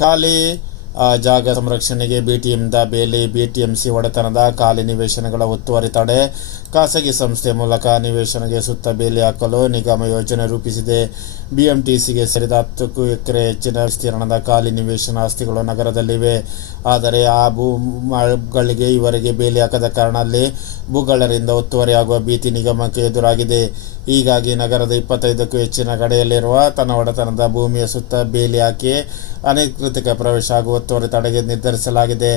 ಖಾಲಿ ಜಾಗ ಸಂರಕ್ಷಣೆಗೆ ಬಿಟಿಎಂದ ಬೇಲಿ, ಬಿಟಿಎಂಸಿ ಒಡೆತನದ ಖಾಲಿ ನಿವೇಶನಗಳ ಒತ್ತುವರಿ ತಡೆ, ಖಾಸಗಿ ಸಂಸ್ಥೆ ಮೂಲಕ ನಿವೇಶನಗೆ ಸುತ್ತ ಬೇಲಿ ಹಾಕಲು ನಿಗಮ ಯೋಜನೆ ರೂಪಿಸಿದೆ. ಬಿಎಂಟಿಸಿಗೆ ಸೇರಿದ 10 ಎಕರೆ ಹೆಚ್ಚಿನ ವಿಸ್ತೀರ್ಣದ ಖಾಲಿ ನಿವೇಶನ ಆಸ್ತಿಗಳು ನಗರದಲ್ಲಿವೆ. ಆದರೆ ಆ ಭೂಗಳಿಗೆ ಇವರೆಗೆ ಬೇಲಿ ಹಾಕದ ಕಾರಣ ಅಲ್ಲಿ ಭೂಗಳ್ಳರಿಂದ ಒತ್ತುವರಿಯಾಗುವ ಭೀತಿ ನಿಗಮಕ್ಕೆ ಎದುರಾಗಿದೆ. ಹೀಗಾಗಿ ನಗರದ 25ಕ್ಕೂ ಹೆಚ್ಚಿನ ಕಡೆಯಲ್ಲಿರುವ ತನ್ನ ಒಡೆತನದ ಭೂಮಿಯ ಸುತ್ತ ಬೇಲಿ ಹಾಕಿ ಅನಧಿಕೃತ ಪ್ರವೇಶ ಹಾಗೂ ಒತ್ತುವರಿ ತಡೆಗೆ ನಿರ್ಧರಿಸಲಾಗಿದೆ.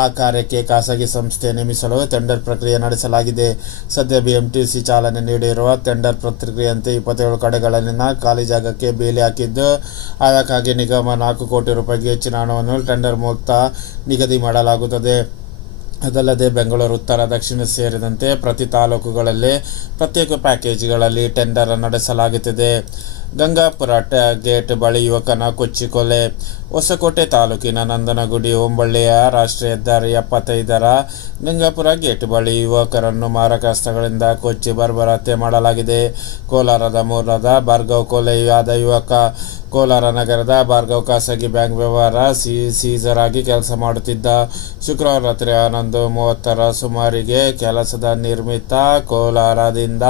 ಆ ಕಾರ್ಯಕ್ಕೆ ಖಾಸಗಿ ಸಂಸ್ಥೆ ನೇಮಿಸಲು ಟೆಂಡರ್ ಪ್ರಕ್ರಿಯೆ ನಡೆಸಲಾಗಿದೆ. ಸದ್ಯ ಬಿಎಂಟಿಸಿ ಚಾಲನೆ ನೀಡಿರುವ ಟೆಂಡರ್ ಪ್ರಕ್ರಿಯೆಯಂತೆ 27 ಕಡೆಗಳಲ್ಲಿನ ಖಾಲಿ ಜಾಗಕ್ಕೆ ಬೇಲಿ ಹಾಕಿದ್ದು, ಅದಕ್ಕಾಗಿ ನಿಗಮ 4 ಕೋಟಿ ರೂಪಾಯಿಗೆ ಹೆಚ್ಚಿನ ಹಣವನ್ನು ಟೆಂಡರ್ ಮೊತ್ತ ನಿಗದಿ ಮಾಡಲಾಗುತ್ತದೆ. ಅದಲ್ಲದೆ ಬೆಂಗಳೂರು ಉತ್ತರ, ದಕ್ಷಿಣ ಸೇರಿದಂತೆ ಪ್ರತಿ ತಾಲೂಕುಗಳಲ್ಲಿ ಪ್ರತ್ಯೇಕ ಪ್ಯಾಕೇಜ್ಗಳಲ್ಲಿ ಟೆಂಡರ್ ನಡೆಸಲಾಗುತ್ತಿದೆ. ಗಂಗಾಪುರ ಗೇಟ್ ಬಳಿ ಯುವಕನ ಕೊಚ್ಚಿ ಕೊಲೆ. ಹೊಸಕೋಟೆ ತಾಲೂಕಿನ ನಂದನಗುಡಿ ಹೋಬಳಿಯ ರಾಷ್ಟ್ರೀಯ ಹೆದ್ದಾರಿ 75ರ ಗಂಗಾಪುರ ಗೇಟ್ ಬಳಿ ಯುವಕರನ್ನು ಮಾರಕಾಸ್ತ್ರಗಳಿಂದ ಕೊಚ್ಚಿ ಬರ್ಬರ ಹತ್ಯೆ ಮಾಡಲಾಗಿದೆ. ಕೋಲಾರದ ಮೂಲದ ಭಾರ್ಗವ್ ಕೊಲೆಯಾದ ಯುವಕ ಕೋಲಾರ ನಗರದ ಭಾರ್ಗವ್ ಖಾಸಗಿ ಬ್ಯಾಂಕ್ ವ್ಯವಹಾರ ಸೀಸರ್ ಆಗಿ ಕೆಲಸ ಮಾಡುತ್ತಿದ್ದ. ಶುಕ್ರವಾರ ರಾತ್ರಿ 11:30ರ ಸುಮಾರಿಗೆ ಕೆಲಸದ ನಿಮಿತ್ತ ಕೋಲಾರದಿಂದ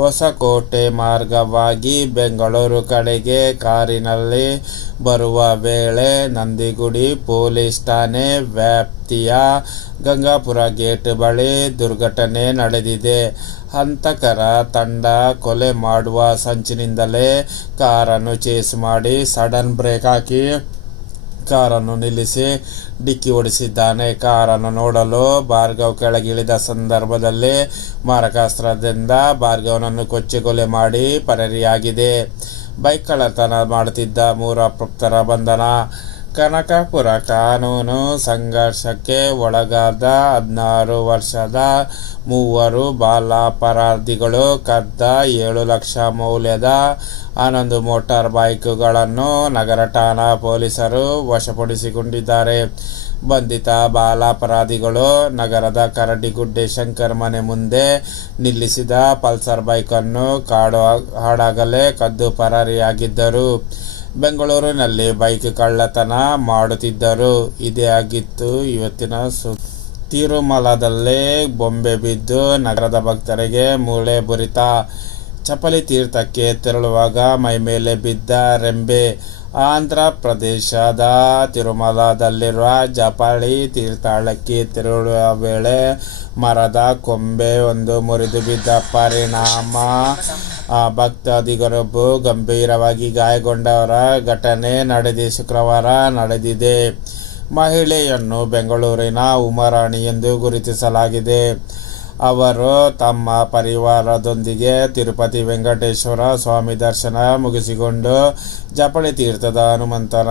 ಹೊಸಕೋಟೆ ಮಾರ್ಗವಾಗಿ ಬೆಂಗಳೂರು ಕಡೆಗೆ ಕಾರಿನಲ್ಲಿ ಬರುವ ವೇಳೆ ನಂದಿಗುಡಿ ಪೊಲೀಸ್ ಠಾಣೆ ವ್ಯಾಪ್ತಿಯ ಗಂಗಾಪುರ ಗೇಟ್ ಬಳಿ ದುರ್ಘಟನೆ ನಡೆದಿದೆ. ಹಂತಕರ ತಂಡ ಕೊಲೆ ಮಾಡುವ ಸಂಚಿನಿಂದಲೇ ಕಾರನ್ನು ಚೇಸ್ ಮಾಡಿ ಸಡನ್ ಬ್ರೇಕ್ ಹಾಕಿ ಕಾರನ್ನು ನಿಲ್ಲಿಸಿ ಡಿಕ್ಕಿ ಹೊಡೆಸಿದ್ದಾನೆ. ಕಾರನ್ನು ನೋಡಲು ಭಾರ್ಗವ್ ಕೆಳಗಿಳಿದ ಸಂದರ್ಭದಲ್ಲಿ ಮಾರಕಾಸ್ತ್ರದಿಂದ ಭಾರ್ಗವ್ನನ್ನು ಕೊಚ್ಚಿ ಕೊಲೆ ಮಾಡಿ ಪರಾರಿಯಾಗಿದೆ. ಬೈಕ್ ಕಳ್ಳತನ ಮಾಡುತ್ತಿದ್ದ 3 ಅಪ್ರಾಪ್ತರ ಬಂಧನ. ಕನಕಪುರ ಕಾನೂನು ಸಂಘರ್ಷಕ್ಕೆ ಒಳಗಾದ 16 ವರ್ಷದ 3 ಬಾಲಾಪರಾಧಿಗಳು ಕದ್ದ 7 ಲಕ್ಷ ಮೌಲ್ಯದ 11 ಮೋಟಾರ್ ಬೈಕುಗಳನ್ನು ನಗರ ಠಾಣಾ ಪೊಲೀಸರು ವಶಪಡಿಸಿಕೊಂಡಿದ್ದಾರೆ. ಬಂಧಿತ ಬಾಲಾಪರಾಧಿಗಳು ನಗರದ ಕರಡಿಗುಡ್ಡೆ ಶಂಕರ್ ಮನೆ ಮುಂದೆ ನಿಲ್ಲಿಸಿದ ಪಲ್ಸರ್ ಬೈಕನ್ನು ಹಾಡಾಗಲೇ ಕದ್ದು ಪರಾರಿಯಾಗಿದ್ದರು. ಬೆಂಗಳೂರಿನಲ್ಲಿ ಬೈಕ್ ಕಳ್ಳತನ ಮಾಡುತ್ತಿದ್ದರು. ಇದೇ ಆಗಿತ್ತು ಇವತ್ತಿನ ತಿರುಮಲದಲ್ಲೇ ಬೊಂಬೆ ಬಿದ್ದು ನಗರದ ಭಕ್ತರಿಗೆ ಮೂಳೆ ಮುರಿತ. ಚಪಲಿ ತೀರ್ಥಕ್ಕೆ ತೆರಳುವಾಗ ಮೈಮೇಲೆ ಬಿದ್ದ ರೆಂಬೆ. ಆಂಧ್ರ ಪ್ರದೇಶದ ತಿರುಮಲದಲ್ಲಿರುವ ಜಪಾಳಿ ತೀರ್ಥಳಕ್ಕೆ ತೆರಳುವ ವೇಳೆ ಮರದ ಕೊಂಬೆ ಒಂದು ಮುರಿದು ಬಿದ್ದ ಪರಿಣಾಮ ಭಕ್ತಾದಿಗರೊಬ್ಬರು ಗಂಭೀರವಾಗಿ ಗಾಯಗೊಂಡವರ ಘಟನೆ ಶುಕ್ರವಾರ ನಡೆದಿದೆ. ಮಹಿಳೆಯನ್ನು ಬೆಂಗಳೂರಿನ ಉಮಾರಾಣಿ ಎಂದು ಗುರುತಿಸಲಾಗಿದೆ. ಅವರು ತಮ್ಮ ಪರಿವಾರದೊಂದಿಗೆ ತಿರುಪತಿ ವೆಂಕಟೇಶ್ವರ ಸ್ವಾಮಿ ದರ್ಶನ ಮುಗಿಸಿಕೊಂಡು ಜಪಳಿ ತೀರ್ಥದ ಹನುಮಂತನ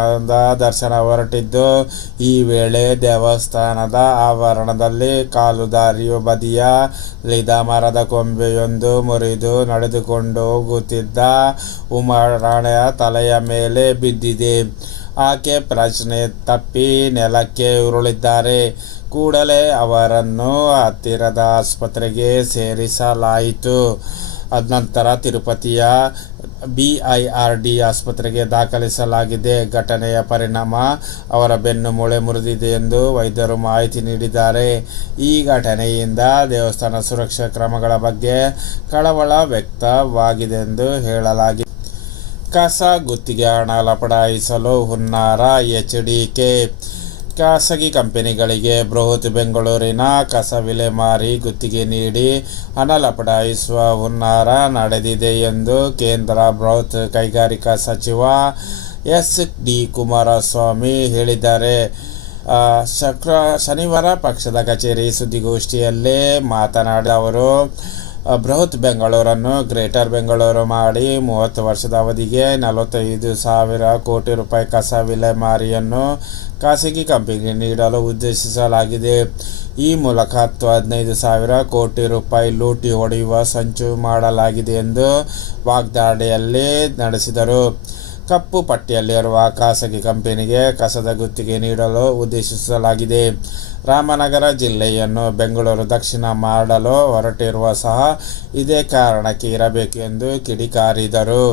ದರ್ಶನ ಹೊರಟಿದ್ದು, ಈ ವೇಳೆ ದೇವಸ್ಥಾನದ ಆವರಣದಲ್ಲಿ ಕಾಲುದಾರಿಯ ಬದಿಯಲ್ಲಿದ್ದ ಮರದ ಕೊಂಬೆಯೊಂದು ಮುರಿದು ನಡೆದುಕೊಂಡು ಹೋಗುತ್ತಿದ್ದ ಉಮಾರಾಣಿಯ ತಲೆಯ ಮೇಲೆ ಬಿದ್ದಿದೆ. ಆಕೆ ಪ್ರಜ್ಞೆ ತಪ್ಪಿ ನೆಲಕ್ಕೆ ಉರುಳಿದ್ದಾರೆ. ಕೂಡಲೇ ಅವರನ್ನು ಹತ್ತಿರದ ಆಸ್ಪತ್ರೆಗೆ ಸೇರಿಸಲಾಯಿತು. ನಂತರ ತಿರುಪತಿಯ BIRD ಆಸ್ಪತ್ರೆಗೆ ದಾಖಲಿಸಲಾಗಿದೆ. ಘಟನೆಯ ಪರಿಣಾಮ ಅವರ ಬೆನ್ನು ಮೂಳೆ ಮುರಿದಿದೆ ಎಂದು ವೈದ್ಯರು ಮಾಹಿತಿ ನೀಡಿದ್ದಾರೆ. ಈ ಘಟನೆಯಿಂದ ದೇವಸ್ಥಾನ ಸುರಕ್ಷಾ ಕ್ರಮಗಳ ಬಗ್ಗೆ ಕಳವಳ ವ್ಯಕ್ತವಾಗಿದೆ ಎಂದು ಹೇಳಲಾಗಿದೆ. ಕಸ ಗುತ್ತಿಗೆ ಹಣ ಲಪಟಾಯಿಸಲು ಹುನ್ನಾರ HDK. ಖಾಸಗಿ ಕಂಪನಿಗಳಿಗೆ ಬೃಹತ್ ಬೆಂಗಳೂರಿನ ಕಸ ವಿಲೇವಾರಿ ಗುತ್ತಿಗೆ ನೀಡಿ ಹಣ ಲಪಟಾಯಿಸುವ ಹುನ್ನಾರ ನಡೆದಿದೆ ಎಂದು ಕೇಂದ್ರ ಬೃಹತ್ ಕೈಗಾರಿಕಾ ಸಚಿವ SD ಕುಮಾರಸ್ವಾಮಿ ಹೇಳಿದ್ದಾರೆ. ಶನಿವಾರ ಪಕ್ಷದ ಕಚೇರಿ ಸುದ್ದಿಗೋಷ್ಠಿಯಲ್ಲಿ ಮಾತನಾಡಿದ ಅವರು, ಬೃಹತ್ ಬೆಂಗಳೂರನ್ನು ಗ್ರೇಟರ್ ಬೆಂಗಳೂರು ಮಾಡಿ 30 ವರ್ಷದ ಅವಧಿಗೆ 45,000 ಕೋಟಿ ರೂಪಾಯಿ ಕಸ ವಿಲೇವಾರಿಯನ್ನು ಖಾಸಗಿ ಕಂಪನಿಗೆ ನೀಡಲು ಉದ್ದೇಶಿಸಲಾಗಿದೆ. ಈ ಮೂಲಕ 10-15 ಸಾವಿರ ಕೋಟಿ ರೂಪಾಯಿ ಲೂಟಿ ಹೊಡೆಯುವ ಸಂಚು ಮಾಡಲಾಗಿದೆ ಎಂದು ವಾಗ್ದಾಳಿಯಲ್ಲಿ ನಡೆಸಿದರು. ಕಪ್ಪು ಪಟ್ಟಿಯಲ್ಲಿರುವ ಖಾಸಗಿ ಕಂಪನಿಗೆ ಕಸದ ಗುತ್ತಿಗೆ ನೀಡಲು ಉದ್ದೇಶಿಸಲಾಗಿದೆ. ರಾಮನಗರ ಜಿಲ್ಲೆಯನ್ನು ಬೆಂಗಳೂರು ದಕ್ಷಿಣ ಮಾಡಲು ಹೊರಟಿರುವ ಸಹ ಇದೇ ಕಾರಣಕ್ಕೆ ಇರಬೇಕು ಎಂದು ಕಿಡಿಕಾರಿದರು.